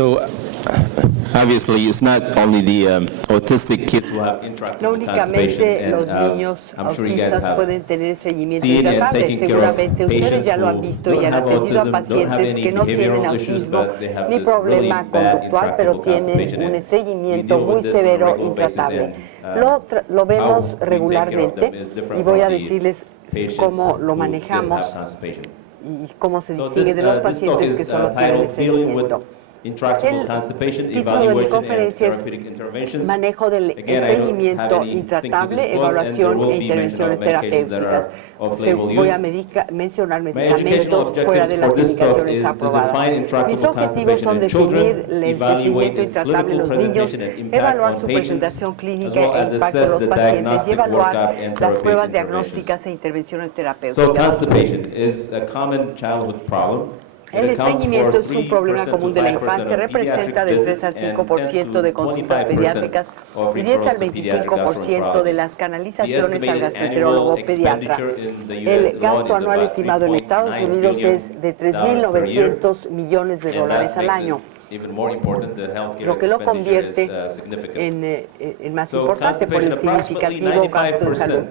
So, obviously, it's not only the autistic kids who have No intractable constipation, únicamente and los niños I'm sure you guys autistas have pueden tener estreñimiento seen and intratable. taken care of Seguramente ustedes patients ya lo han who visto y don't han have atendido a autism, don't have pacientes any que no tienen behavioral issues, autismo but they have ni this really problema bad conductual, pero intractable tienen constipation, un and we estreñimiento deal muy with this on a severo regular basis, intratable. and Lo vemos how we take care of them regularmente is different y voy a from the decirles patients cómo lo who just manejamos have constipation. y cómo se So distingue de los this talk pacientes que is solo tienen titled Dealing with estreñimiento. Intractable El Constipation, título de mi Evaluation and conferencia es Therapeutic Interventions. Manejo del Again, I don't have estreñimiento anything to intratable, disclose, and there evaluación will e be mention intervenciones of medications that terapéuticas. are off-label Voy a use. mencionar My educational medicamentos fuera objectives de for las this talk indicaciones is to aprobadas. define Mis intractable objetivos son constipation in children, definir el evaluate crecimiento its intratable en clinical los niños, presentation and impact evaluar on su patients, presentación as clínica well e as impacto en assess los the pacientes y diagnostic evaluar workup and las therapeutic pruebas interventions. diagnósticas e intervenciones So terapéuticas. constipation is a common childhood problem. El estreñimiento es un problema común de la infancia, representa del 3 al 5% de consultas pediátricas y 10 al 25% de las canalizaciones al gastroenterólogo pediatra. El gasto anual estimado en Estados Unidos es de $3.900 millones al año, lo que lo convierte en más importante por el significativo gasto de salud.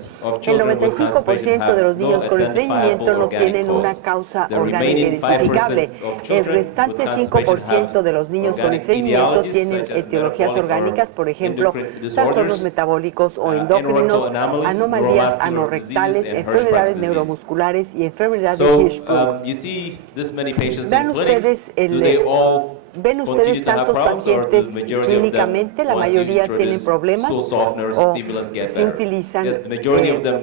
El 95% de los niños con estreñimiento no tienen una causa orgánica identificable. El restante 5% de los niños con estreñimiento tienen etiologías orgánicas, por ejemplo, trastornos metabólicos o endocrinos, anomalías anorrectales, enfermedades neuromusculares y enfermedades de Hirschsprung. ¿Ven ustedes tantos pacientes clínicamente? La mayoría tienen problemas o si utilizan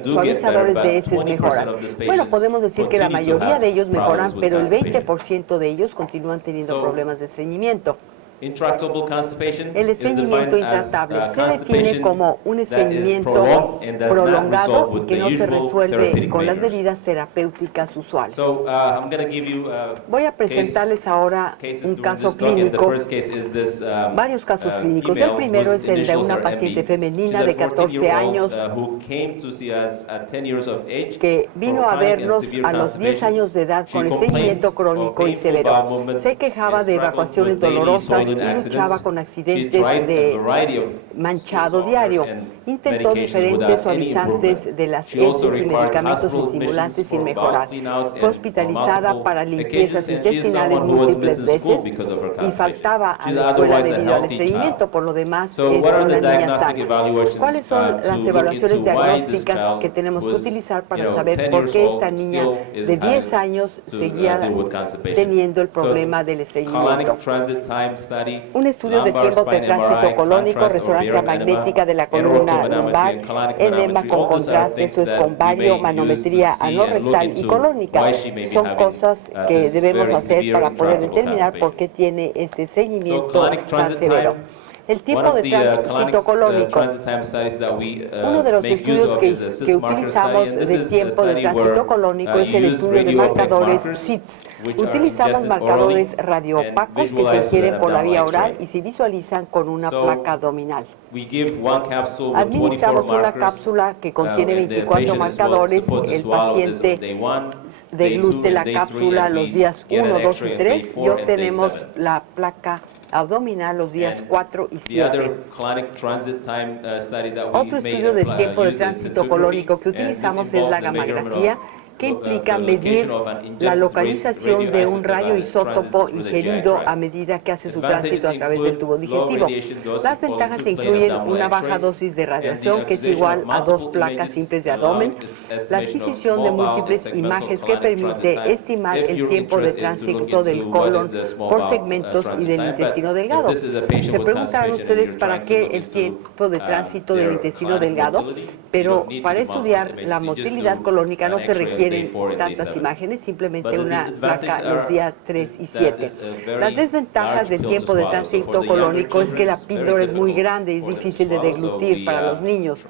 suavizadores de heces mejoran. Bueno, podemos decir que la mayoría de ellos mejoran, pero el 20% de ellos continúan teniendo problemas de estreñimiento. El estreñimiento intratable se define como un estreñimiento prolongado y que no se resuelve con las medidas terapéuticas usuales. Voy a presentarles ahora un caso clínico, varios casos clínicos. El primero es el de una paciente femenina de 14 años que vino a vernos a los 10 años de edad con estreñimiento crónico y severo. Se quejaba de evacuaciones dolorosas y luchaba con accidentes de manchado diario. Intentó diferentes suavizantes de las heces y medicamentos estimulantes sin mejorar. Fue hospitalizada para limpiezas intestinales múltiples veces y faltaba a la escuela debido al estreñimiento. Por lo demás, es una niña sana. ¿Cuáles son las evaluaciones diagnósticas que tenemos que utilizar para saber por qué esta niña de 10 años seguía teniendo el problema del estreñimiento? Un estudio de tiempo de tránsito colónico, resonancia magnética de la columna lumbar, enema con contraste, esto es con bario, manometría anorrectal y colónica. Son cosas que debemos hacer para poder determinar por qué tiene este estreñimiento tan severo. El tiempo de tránsito colónico. Uno de los estudios que utilizamos de tiempo de tránsito colónico es el estudio de marcadores SIDS. Utilizamos marcadores radioopacos que se ingieren por la vía oral y se visualizan con una placa abdominal. Administramos una cápsula que contiene 24 marcadores. El paciente deglute la cápsula los días 1, 2 y 3 y obtenemos la placa abdominal los días 4 y 7. Otro estudio de tiempo de tránsito colónico que utilizamos es la gammagrafía, que implica medir la localización de un radioisótopo ingerido a medida que hace su tránsito a través del tubo digestivo. Las ventajas incluyen una baja dosis de radiación, que es igual a 2 placas simples de abdomen, la adquisición de múltiples imágenes que permite estimar el tiempo de tránsito del colon por segmentos y del intestino delgado. Se preguntarán ustedes para qué el tiempo de tránsito del intestino delgado, pero para estudiar la motilidad colónica no se requieren tantas imágenes, simplemente una placa los días 3 y 7. Las desventajas del tiempo de tránsito colónico es que la píldora es muy grande y es difícil de deglutir para los niños.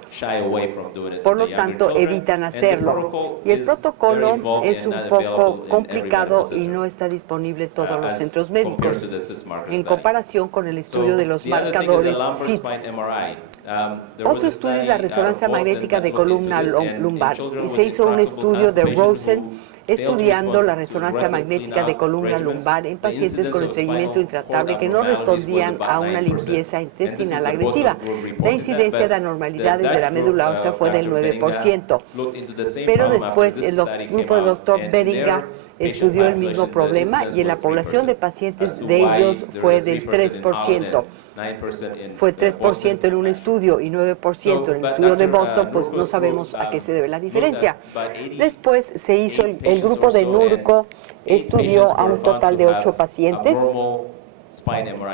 Por lo tanto, evitan hacerlo. Y el protocolo es un poco complicado y no está disponible en todos los centros médicos, en comparación con el estudio de los marcadores SIDS. Otro estudio es la resonancia magnética de columna lumbar y se hizo un estudio de Rosen estudiando la resonancia magnética de columna lumbar en pacientes con estreñimiento intratable que no respondían a una limpieza intestinal agresiva. La incidencia de anormalidades de la médula ósea fue del 9%, pero después el grupo del doctor Beringa estudió el mismo problema y en la población de pacientes de ellos fue del 3%. Fue 3% en un estudio y 9% en el estudio de Boston, pues no sabemos a qué se debe la diferencia. Después se hizo el grupo de Nurco, estudió a un total de 8 pacientes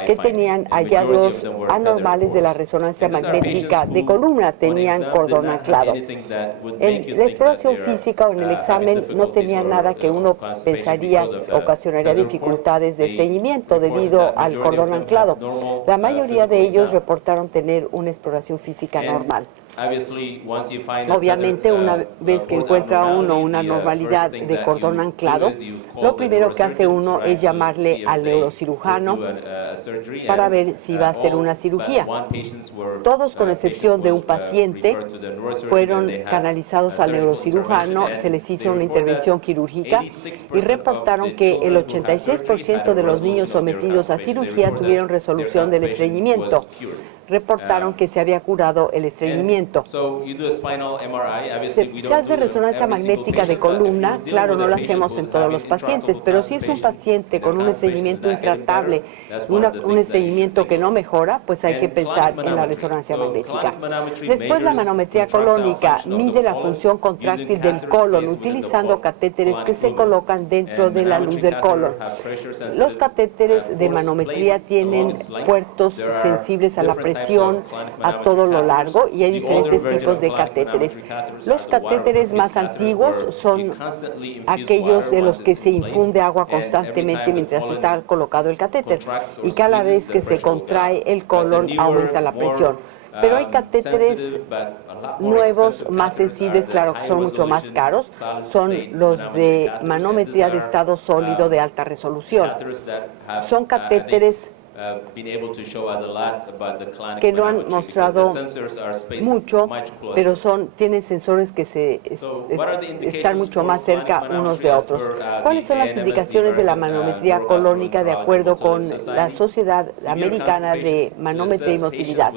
que tenían hallazgos anormales de la resonancia magnética de columna, tenían cordón anclado. En la exploración física o en el examen no tenían nada que uno pensaría ocasionaría dificultades de estreñimiento debido al cordón anclado. La mayoría de ellos reportaron tener una exploración física normal. Obviamente, una vez que encuentra uno una anormalidad de cordón anclado, lo primero que hace uno es llamarle al neurocirujano para ver si va a hacer una cirugía. Todos, con excepción de un paciente, fueron canalizados al neurocirujano, se les hizo una intervención quirúrgica y reportaron que el 86% de los niños sometidos a cirugía tuvieron resolución del estreñimiento. Reportaron que se había curado el estreñimiento. Se hace resonancia magnética de columna, claro, no la hacemos en todos los pacientes, pero si es un paciente con un estreñimiento intratable, un estreñimiento que no mejora, pues hay que pensar en la resonancia magnética. Después, la manometría colónica mide la función contráctil del colon utilizando catéteres que se colocan dentro de la luz del colon. Los catéteres de manometría tienen puertos sensibles a la presión a todo lo largo y hay diferentes tipos de catéteres. Los catéteres más antiguos son aquellos de los que se infunde agua constantemente mientras está colocado el catéter y cada vez que se contrae el colon aumenta la presión. Pero hay catéteres nuevos, más sensibles, claro que son mucho más caros, son los de manometría de estado sólido de alta resolución. Son catéteres que no han mostrado mucho, pero tienen sensores que están mucho más cerca unos de otros. ¿Cuáles son las indicaciones de la manometría colónica de acuerdo con la Sociedad Americana de Manometría y Motilidad?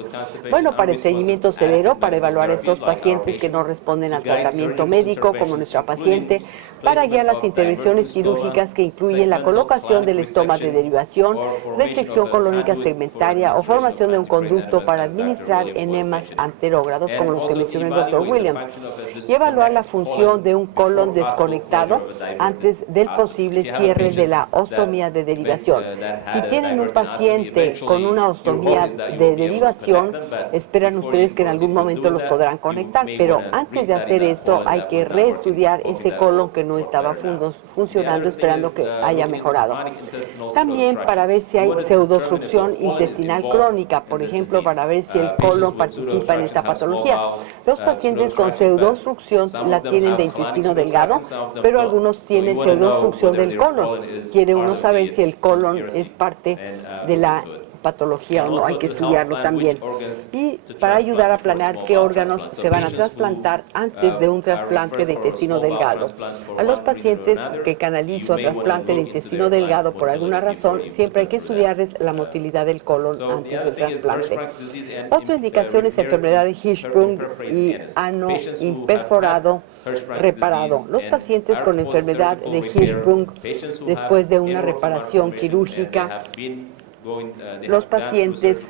Bueno, para estreñimiento severo, para evaluar a estos pacientes que no responden al tratamiento médico, como nuestra paciente, para guiar las intervenciones quirúrgicas que incluyen la colocación del estoma de derivación, resección colónica segmentaria o formación de un conducto para administrar enemas anterógrados, como los que mencionó el doctor Williams, y evaluar la función de un colon desconectado antes del posible cierre de la ostomía de derivación. Si tienen un paciente con una ostomía de derivación, esperan ustedes que en algún momento los podrán conectar, pero antes de hacer esto hay que reestudiar ese colon que no estaba funcionando, esperando que haya mejorado. También para ver si hay pseudoobstrucción intestinal crónica, por ejemplo, para ver si el colon participa en esta patología. Los pacientes con pseudoobstrucción la tienen de intestino delgado, pero algunos tienen pseudoobstrucción del colon. Quiere uno saber si el colon es parte de la patología o no, hay que estudiarlo también. Y para ayudar a planear qué órganos se van a trasplantar antes de un trasplante de intestino delgado. A los pacientes que canalizo a trasplante de intestino delgado por alguna razón, siempre hay que estudiarles la motilidad del colon antes del trasplante. Otra indicación es enfermedad de Hirschsprung y ano imperforado reparado. Los pacientes con enfermedad de Hirschsprung, después de una reparación quirúrgica, los pacientes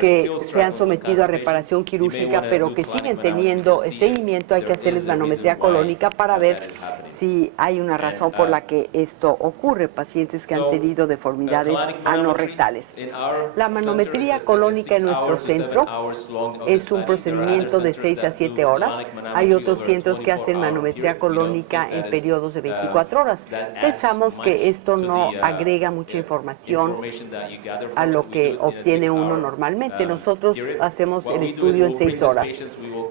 que se han sometido a reparación quirúrgica pero que siguen teniendo estreñimiento, hay que hacerles manometría colónica para ver si hay una razón por la que esto ocurre, pacientes que han tenido deformidades anorrectales. La manometría colónica en nuestro centro es un procedimiento de 6 a 7 horas. Hay otros centros que hacen manometría colónica en periodos de 24 horas. Pensamos que esto no agrega mucha información a lo que obtiene uno normalmente. Nosotros hacemos el estudio en 6 horas.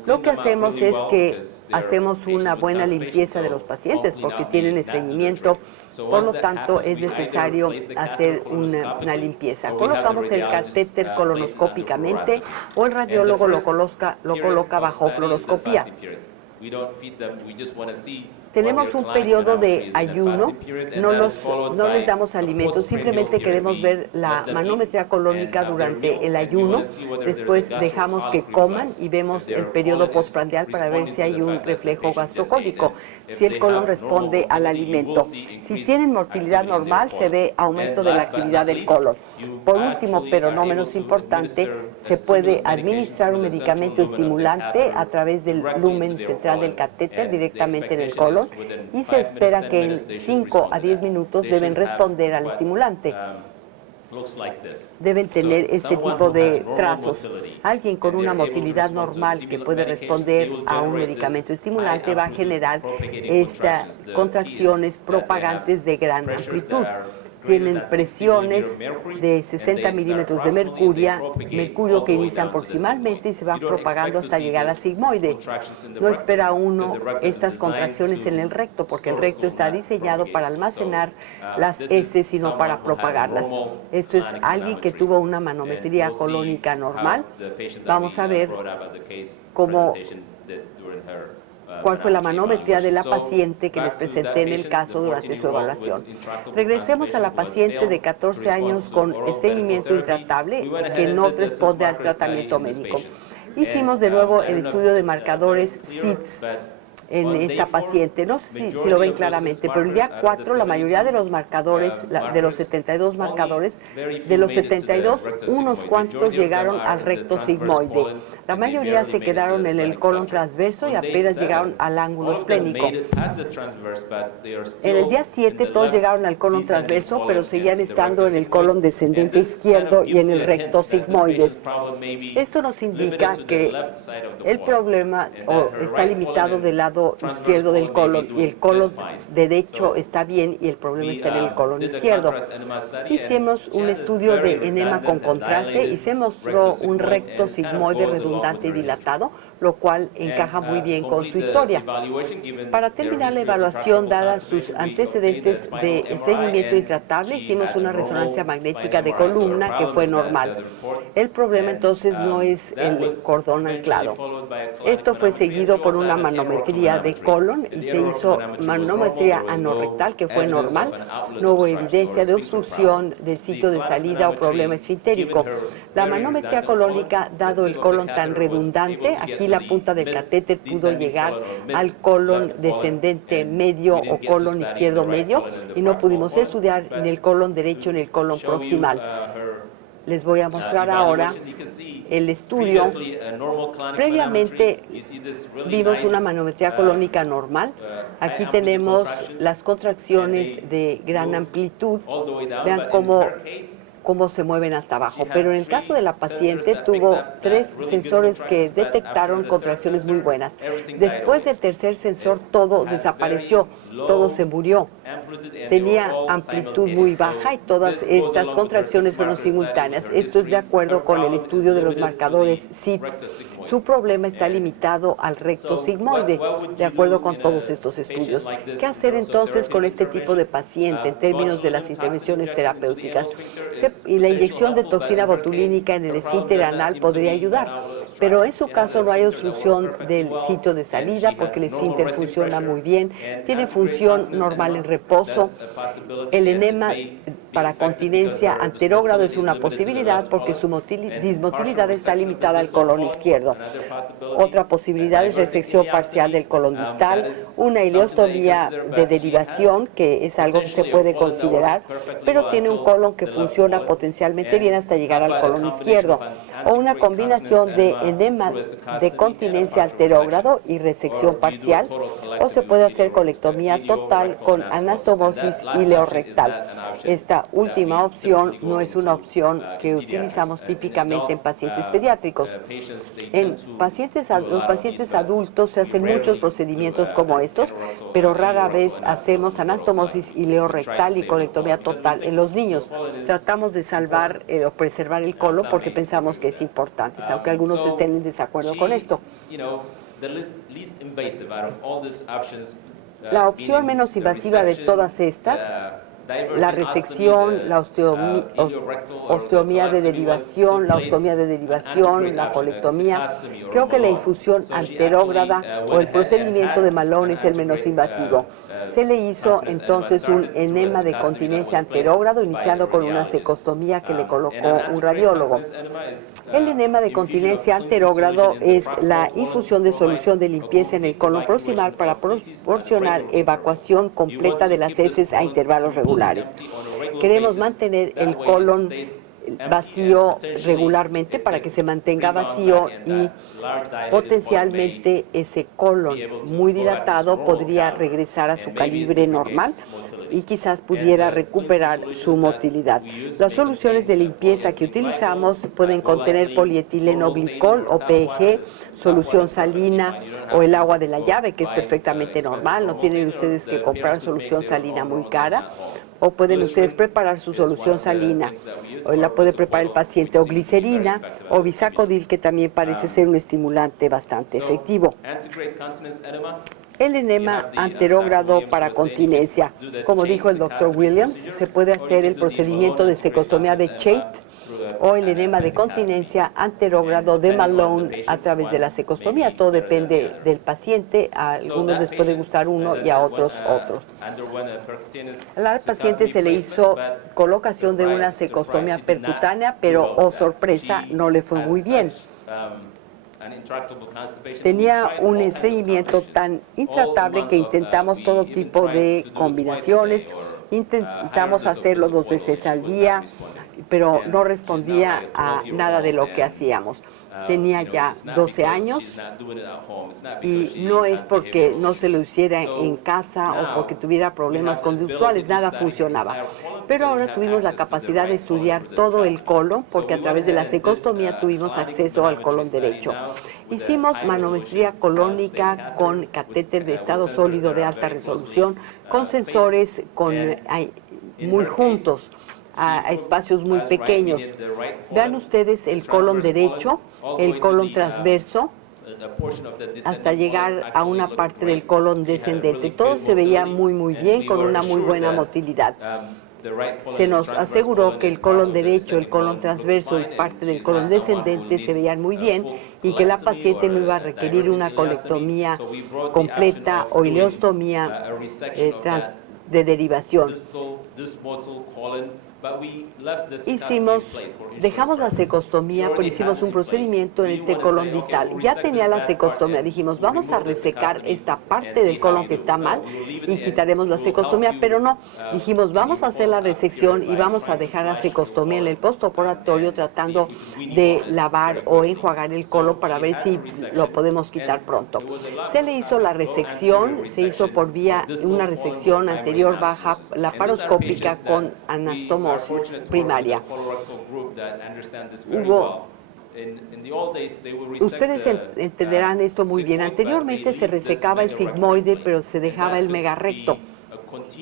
Lo que hacemos es que hacemos una buena limpieza de los pacientes porque tienen estreñimiento, por lo tanto es necesario hacer una limpieza. Colocamos el catéter colonoscópicamente o el radiólogo lo coloca bajo fluoroscopía. Tenemos un periodo de ayuno, no les damos alimentos, simplemente queremos ver la manometría colónica durante el ayuno, después dejamos que coman y vemos el periodo postprandial para ver si hay un reflejo gastrocólico, si el colon responde al alimento. Si tienen motilidad normal, se ve aumento de la actividad del colon. Por último, pero no menos importante, se puede administrar un medicamento estimulante a través del lumen central del catéter directamente en el colon y se espera que en 5 a 10 minutos deben responder al estimulante. Deben tener este tipo de trazos. Alguien con una motilidad normal que puede responder a un medicamento estimulante va a generar estas contracciones propagantes de gran amplitud. Tienen presiones de 60 milímetros de mercurio que inician proximalmente y se van propagando hasta llegar al sigmoide. No espera uno estas contracciones en el recto, porque el recto está diseñado para almacenar las heces, sino para propagarlas. Esto es alguien que tuvo una manometría colónica normal. Vamos a ver cuál fue la manometría de la paciente que les presenté en el caso durante su evaluación. Regresemos a la paciente de 14 años con estreñimiento intratable que no responde al tratamiento médico. Hicimos de nuevo el estudio de marcadores SIDS en esta paciente. No sé si lo ven claramente, pero el día 4 la mayoría de los marcadores, de los 72 marcadores, de los 72, unos cuantos llegaron al recto sigmoide. La mayoría se quedaron en el colon transverso y apenas llegaron al ángulo esplénico. En el día 7 todos llegaron al colon transverso, pero seguían estando en el colon descendente izquierdo y en el recto sigmoide. Esto nos indica que el problema está limitado del lado izquierdo del colon y el colon derecho está bien y el problema está en el colon izquierdo. Hicimos un estudio de enema con contraste y se mostró un recto sigmoide redundante y dilatado, lo cual encaja muy bien con su historia. Para terminar la evaluación, dadas sus antecedentes de estreñimiento intratable, hicimos una resonancia magnética de columna que fue normal. El problema entonces no es el cordón anclado. Esto fue seguido por una manometría de colon y se hizo manometría anorrectal que fue normal. No hubo evidencia de obstrucción del sitio de salida o problema esfintérico. La manometría colónica, dado el colon tan redundante, aquí la punta del catéter pudo llegar al colon descendente medio o colon izquierdo medio y no pudimos estudiar ni el colon derecho ni el colon proximal. Les voy a mostrar ahora el estudio. Previamente vimos una manometría colónica normal. Aquí tenemos las contracciones de gran amplitud. Vean cómo se mueven hasta abajo. Pero en el caso de la paciente tuvo 3 sensores que detectaron contracciones muy buenas. Después del tercer sensor todo desapareció, todo se murió. Tenía amplitud muy baja y todas estas contracciones fueron simultáneas. Esto es de acuerdo con el estudio de los marcadores SIDS. Su problema está limitado al recto sigmoide, de acuerdo con todos estos estudios. ¿Qué hacer entonces con este tipo de paciente en términos de las intervenciones terapéuticas? Y la inyección de toxina botulínica en el esfínter anal podría ayudar, pero en su caso no hay obstrucción del sitio de salida porque el esfínter funciona muy bien, tiene función normal en reposo. El enema para continencia anterógrado es una posibilidad porque su dismotilidad está limitada al colon izquierdo. Otra posibilidad es resección parcial del colon distal, una ileostomía de derivación, que es algo que se puede considerar, pero tiene un colon que funciona potencialmente bien hasta llegar al colon izquierdo, o una combinación de enema de continencia anterógrado y resección parcial, o se puede hacer colectomía total con anastomosis ileorrectal. Esta última opción no es una opción que utilizamos típicamente en pacientes pediátricos. En los pacientes adultos se hacen muchos procedimientos como estos, pero rara vez hacemos anastomosis ileorrectal y colectomía total en los niños. Tratamos de salvar o preservar el colon porque pensamos que es importante, aunque algunos estén en desacuerdo con esto. La opción menos invasiva de todas estas la resección, la osteomía de derivación, la colectomía. Creo que la infusión anterógrada o el procedimiento de Malone es el menos invasivo. Se le hizo entonces un enema de continencia anterógrado, iniciando con una cecostomía que le colocó un radiólogo. El enema de continencia anterógrado es la infusión de solución de limpieza en el colon proximal para proporcionar evacuación completa de las heces a intervalos regulares. Queremos mantener el colon vacío regularmente para que se mantenga vacío y potencialmente ese colon muy dilatado podría regresar a su calibre normal y quizás pudiera recuperar su motilidad. Las soluciones de limpieza que utilizamos pueden contener polietileno glicol o PEG, solución salina o el agua de la llave, que es perfectamente normal. No tienen ustedes que comprar solución salina muy cara. O pueden ustedes preparar su solución salina, o la puede preparar el paciente, o glicerina, o bisacodil, que también parece ser un estimulante bastante efectivo. El enema anterógrado para continencia. Como dijo el Dr. Williams, se puede hacer el procedimiento de cecostomía de Chait o el enema de continencia anterógrado de Malone a través de la cecostomía. Todo depende del paciente. A algunos les puede gustar uno y a otros otros. Al paciente se le hizo colocación de una cecostomía percutánea, pero, oh sorpresa, no le fue muy bien. Tenía un estreñimiento tan intratable que intentamos todo tipo de combinaciones. Intentamos hacerlo 2 veces al día, pero no respondía a nada de lo que hacíamos. Tenía ya 12 años y no es porque no se lo hiciera en casa o porque tuviera problemas conductuales, nada funcionaba. Pero ahora tuvimos la capacidad de estudiar todo el colon porque a través de la cecostomía tuvimos acceso al colon derecho. Hicimos manometría colónica con catéter de estado sólido de alta resolución, con sensores muy juntos, a espacios muy pequeños. Vean ustedes el colon derecho, el colon transverso, hasta llegar a una parte del colon descendente. Todo se veía muy bien, con una muy buena motilidad. Se nos aseguró que el colon derecho, el colon transverso y parte del colon descendente se veían muy bien y que la paciente no iba a requerir una colectomía completa o ileostomía de derivación. Dejamos la cecostomía, pero hicimos un procedimiento en este colon distal. Ya tenía la cecostomía, dijimos, vamos a resecar esta parte del colon que está mal y quitaremos la cecostomía, pero no. Dijimos, vamos a hacer la resección y vamos a dejar la cecostomía en el postoperatorio tratando de lavar o enjuagar el colon para ver si lo podemos quitar pronto. Se le hizo la resección, se hizo por vía una resección anterior baja laparoscópica con anastomosis primaria. Ustedes entenderán esto muy bien. Anteriormente se resecaba el sigmoide, pero se dejaba el megarrecto.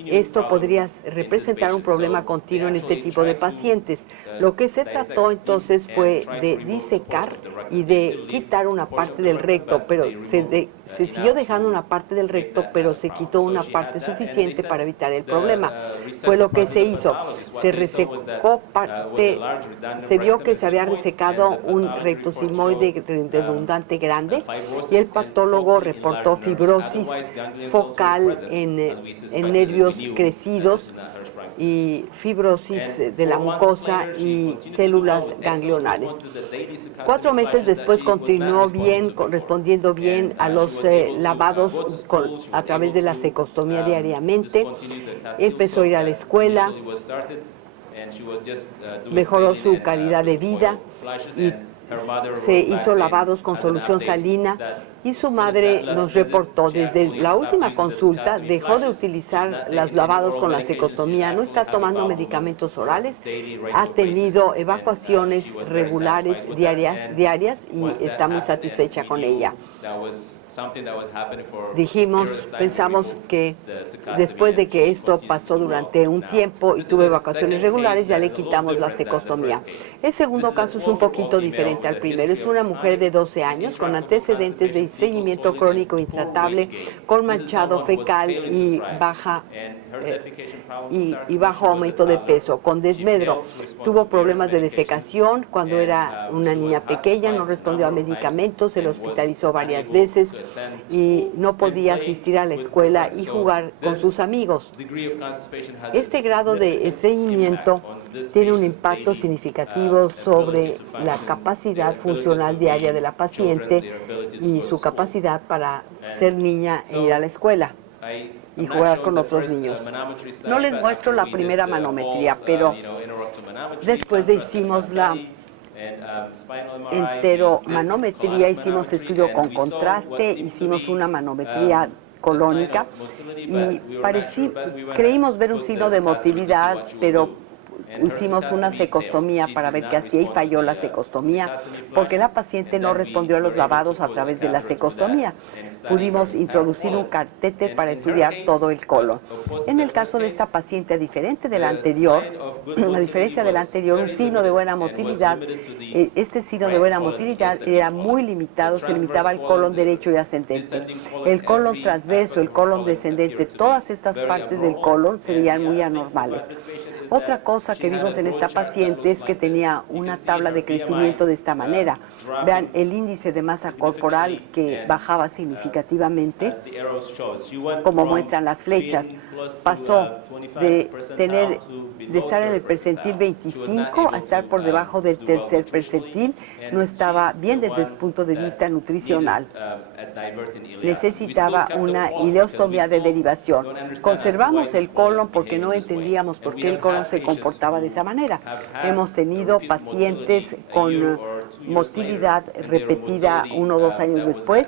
Esto podría representar un problema continuo en este tipo de pacientes. Lo que se trató entonces fue de disecar y de quitar una parte del recto, pero se siguió dejando una parte del recto, pero se quitó una parte suficiente para evitar el problema. Fue lo que se hizo. Se resecó parte, se vio que se había resecado un recto sigmoide redundante grande y el patólogo reportó fibrosis focal en nervios crecidos y fibrosis de la mucosa y células ganglionares. 4 meses después continuó bien, respondiendo bien a los lavados a través de la cecostomía diariamente. Empezó a ir a la escuela, mejoró su calidad de vida y se hizo lavados con solución salina y su madre nos reportó desde la última consulta dejó de utilizar los lavados con la cecostomía, no está tomando medicamentos orales, ha tenido evacuaciones regulares diarias y está muy satisfecha con ella. Pensamos que después de que esto pasó durante un tiempo y tuvo evacuaciones regulares, ya le quitamos la cecostomía. El segundo caso es un poquito diferente al primero. Es una mujer de 12 años con antecedentes de estreñimiento crónico intratable con manchado fecal y bajo aumento de peso, con desmedro. Tuvo problemas de defecación cuando era una niña pequeña, no respondió a medicamentos, se le hospitalizó varias veces y no podía asistir a la escuela y jugar con sus amigos. Este grado de estreñimiento tiene un impacto significativo sobre la capacidad funcional diaria de la paciente y su capacidad para ser niña e ir a la escuela y jugar con otros niños. No les muestro la primera manometría, pero después de hicimos la enteromanometría, hicimos estudio con contraste, hicimos una manometría colónica y creímos ver un signo de motilidad, pero hicimos una cecostomía para ver qué hacía y falló la cecostomía porque la paciente no respondió a los lavados a través de la cecostomía. Pudimos introducir un catéter para estudiar todo el colon. En el caso de esta paciente, a diferencia de la anterior, un signo de buena motilidad, este signo de buena motilidad era muy limitado, se limitaba al colon derecho y ascendente. El colon transverso, el colon descendente, todas estas partes del colon serían muy anormales. Otra cosa que vimos en esta paciente es que tenía una tabla de crecimiento de esta manera. Vean el índice de masa corporal que bajaba significativamente, como muestran las flechas. Pasó de estar en el percentil 25 a estar por debajo del tercer percentil. No estaba bien desde el punto de vista nutricional. Necesitaba una ileostomía de derivación. Conservamos el colon porque no entendíamos por qué el colon se comportaba de esa manera. Hemos tenido pacientes con motilidad repetida 1 o 2 años después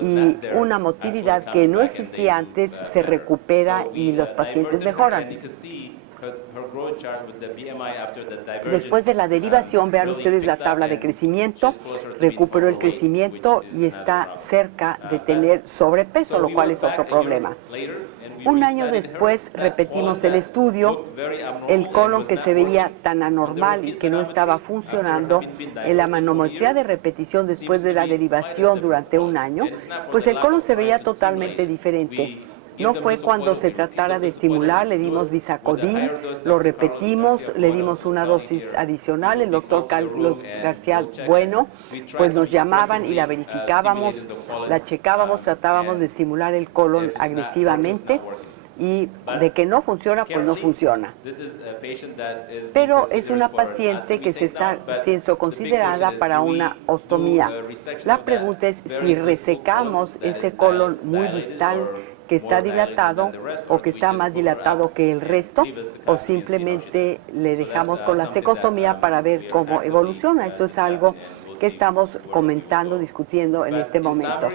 y una motilidad que no existía antes se recupera y los pacientes mejoran. Después de la derivación, vean ustedes la tabla de crecimiento, recuperó el crecimiento y está cerca de tener sobrepeso, lo cual es otro problema. 1 año después repetimos el estudio, el colon que se veía tan anormal y que no estaba funcionando, en la manometría de repetición después de la derivación durante 1 año, pues el colon se veía totalmente diferente. No fue cuando se tratara de estimular, le dimos Bisacodil, lo repetimos, le dimos una dosis adicional, el doctor Carlos García Bueno, pues nos llamaban y la verificábamos, la checábamos, tratábamos de estimular el colon agresivamente y de que no funciona, pues no funciona. Pero es una paciente que se está siendo considerada para una ostomía. La pregunta es si resecamos ese colon muy distal que está dilatado o que está más dilatado que el resto, o simplemente le dejamos con la cecostomía para ver cómo evoluciona. Esto es algo que estamos comentando, discutiendo en este momento.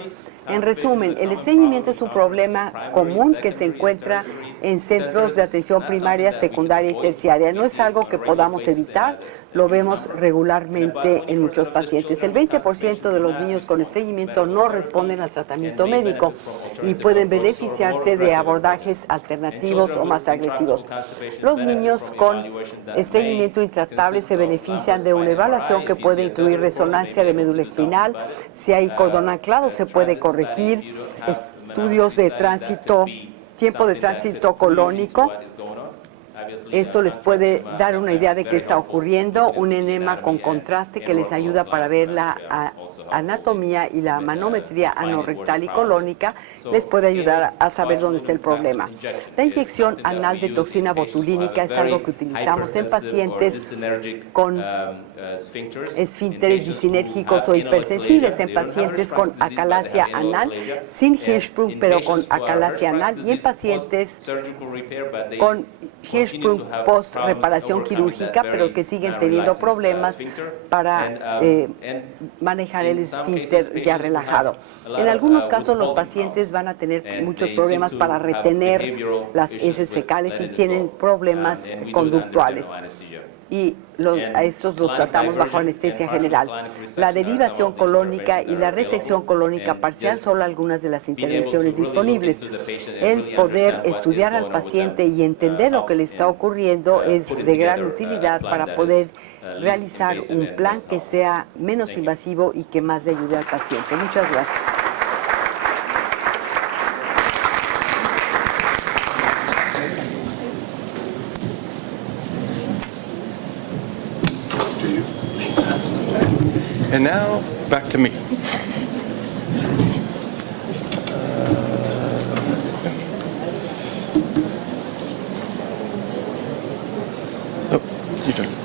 En resumen, el estreñimiento es un problema común que se encuentra en centros de atención primaria, secundaria y terciaria. No es algo que podamos evitar, lo vemos regularmente en muchos pacientes. El 20% de los niños con estreñimiento no responden al tratamiento médico y pueden beneficiarse de abordajes alternativos o más agresivos. Los niños con estreñimiento intratable se benefician de una evaluación que puede incluir resonancia de médula espinal. Si hay cordón anclado, se puede corregir. Estudios de tránsito, tiempo de tránsito colónico. Esto les puede dar una idea de qué está ocurriendo, un enema con contraste que les ayuda para ver la anatomía y la manometría anorrectal y colónica, les puede ayudar a saber dónde está el problema. La inyección anal de toxina botulínica es algo que utilizamos en pacientes con esfínteres disinérgicos o hipersensibles, en pacientes con acalasia anal, sin Hirschsprung, pero con acalasia anal, y en pacientes con Hirschsprung post reparación quirúrgica, pero que siguen teniendo problemas para manejar el esfínter ya relajado. En algunos casos los pacientes van a tener muchos problemas para retener las heces fecales y tienen problemas conductuales. Y a estos los tratamos bajo anestesia general. La derivación colónica y la resección colónica parcial son algunas de las intervenciones disponibles. El poder estudiar al paciente y entender lo que le está ocurriendo es de gran utilidad para poder realizar un plan que sea menos invasivo y que más le ayude al paciente. Muchas gracias. And now, back to me. Oh, you don't.